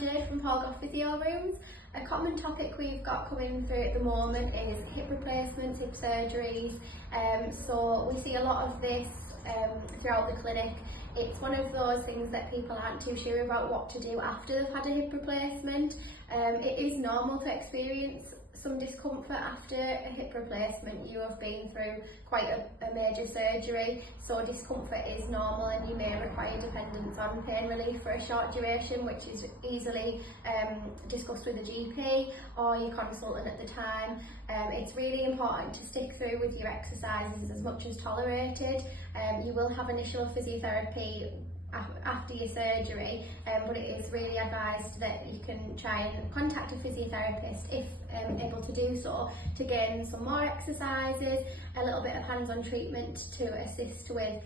Jade from Physio Rooms. A common topic we've got coming through at the moment is hip replacements, hip surgeries. So we see a lot of this throughout the clinic. It's one of those things that people aren't too sure about what to do after they've had a hip replacement. It is normal to experience some discomfort after a hip replacement. You have been through quite a major surgery, so discomfort is normal, and you may require dependence on pain relief for a short duration, which is easily discussed with a GP or your consultant at the time. It's really important to stick through with your exercises as much as tolerated. You will have initial physiotherapy after your surgery, but it is really advised that you can try and contact a physiotherapist if able to do so, to gain some more exercises, a little bit of hands-on treatment to assist with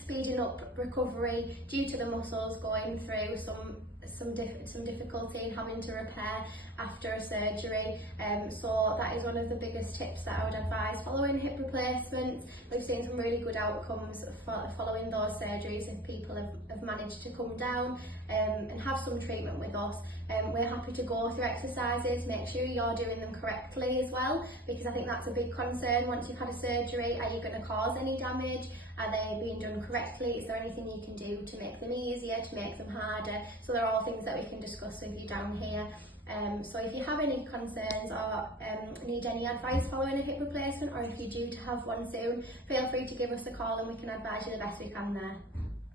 speeding up recovery due to the muscles going through some difficulty in having to repair after a surgery. So that is one of the biggest tips that I would advise following hip replacements. We've seen some really good outcomes following those surgeries if people have managed to come down and have some treatment with us. We're happy to go through exercises, make sure you're doing them correctly as well, because I think that's a big concern once you've had a surgery. Are you going to cause any damage? Are they being done correctly? Is there anything you can do to make them easier, to make them harder? So they're all things that we can discuss with you down here. So if you have any concerns or need any advice following a hip replacement, or if you're due to have one soon, feel free to give us a call and we can advise you the best we can there.